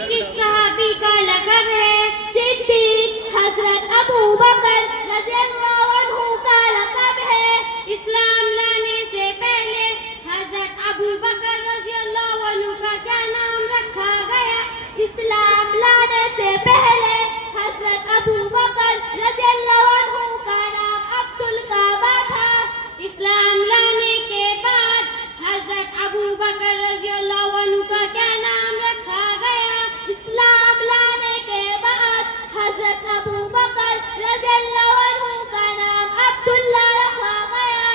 کس صحابی کا لقب ہے؟ صدیق حضرت ابو بکر رضی اللہ عنہ کا لقب ہے۔ اسلام لانے سے پہلے حضرت ابو بکر رضی اللہ عنہ کا کیا نام رکھا گیا؟ اسلام لانے سے پہلے حضرت ابو بکر رضی اللہ عنہ کا نام عبد الکعبہ تھا۔ اسلام لانے کے بعد حضرت ابو بکر رضی اللہ عنہ کا کیا نام رکھا گیا؟ اسلام لانے کے بعد حضرت ابو بکر رضی اللہ عنہ کا نام عبداللہ رکھا گیا۔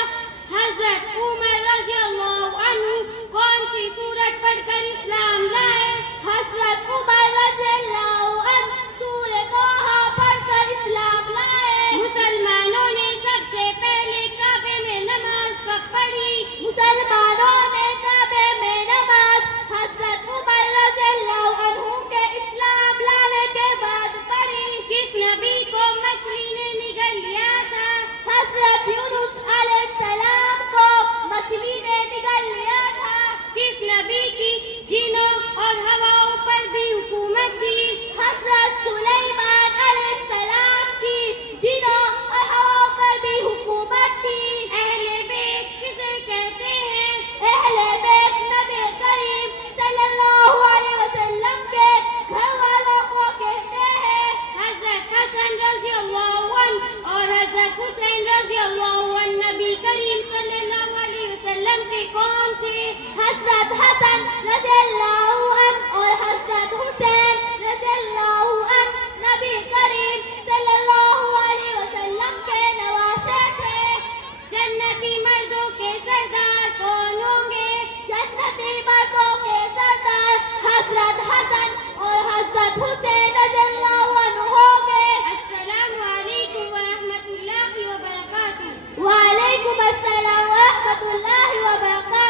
حضرت عمر رضی اللہ عنہ کون سی سورت پڑھ کر اسلام لائے؟ حضرت عمر رضی اللہ عنہ سورہ طٰہٰ پڑھ کر اسلام لائے۔ مسلمانوں نے سب سے پہلے کعبے میں نماز کب پڑھی؟ مسلمانوں نے کعبے میں نماز حضرت عمر رضی اللہ عنہ کے اسلام لانے کے بعد پڑھی۔ کس نبی کو مچھلی نے نگل لیا تھا؟ حضرت یونس علیہ السلام کو مچھلی نے نگل لیا تھا۔ کس نبی کی جنوں اور ہواؤں پر بھی حکومت تھی؟ حضرت سلیمان علیہ السلام کی جنوں اور ہواؤں پر بھی حکومت تھی۔ اہل بیت کسے کہتے ہیں؟ اہل بیت نبی کریم صلی اللہ علیہ وسلم کے گھر والوں کو کہتے ہیں۔ حضرت حسن رضی اللہ عنہ اور حضرت حسین رضی اللہ عنہ نبی کریم صلی اللہ علیہ وسلم کے کون تھے؟ حضرت حسن رضی اللہ عنہ اور حضرت حسین رضی اللہ عنہ نبی کریم صلی اللہ علیہ وسلم کے نواسے تھے۔ جنتی مردوں کے سردار کون ہوں گے؟ جنتی مردوں کے سردار حضرت حسن اور حضرت حسین رضی اللہ عنہ ہوں گے۔ السلام علیکم ورحمۃ اللہ وبرکاتہ۔ وعلیکم السلام ورحمۃ اللہ وبرکاتہ۔